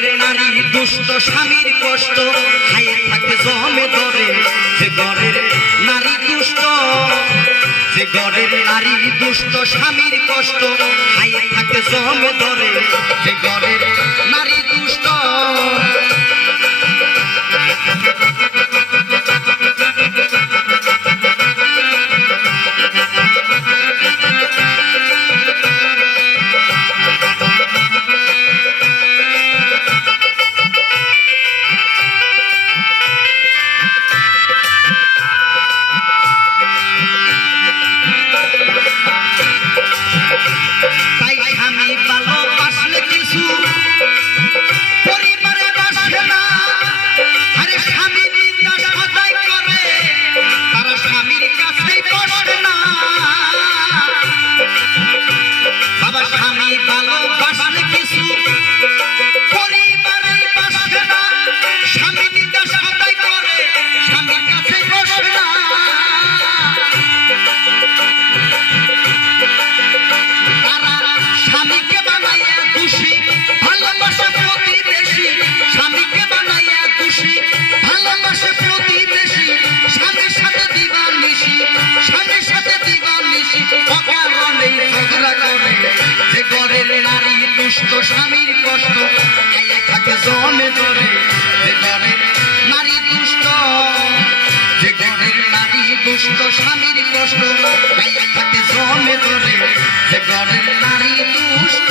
ঘরের নারী দুষ্ট স্বামীর কষ্ট খাইয়ে থাকে জমে ধরে যে ঘরের নারী দুষ্ট যে ঘরের নারী দুষ্ট স্বামীর কষ্ট খাইয়ে থাকে জমে ধরে যে ঘরের নারী দুষ্ট স্বামীর কষ্ট খাইয়ে থাকে জমে ধরে যে ঘরের নারী দুষ্ট যে ঘরের নারী দুষ্ট স্বামীর কষ্ট খাইয়ে থাকে জমে ধরে যে ঘরের নারী দুষ্ট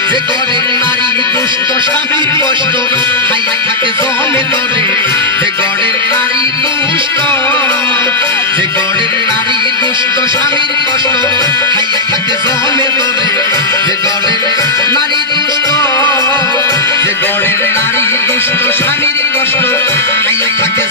যে ঘরের নারী দুষ্ট স্বামীর কষ্ট খাইয়ে থাকে জমে ধরে যে ঘরের নারী দুষ্ট যে ঘরের নারী দুষ্ট স্বামীর কষ্ট খাইয়ে থাকে জমে ধরে যে ঘরের নারী দুষ্ট যে ঘরের নারী দুষ্ট স্বামীর কষ্ট খাইয়ে থাকে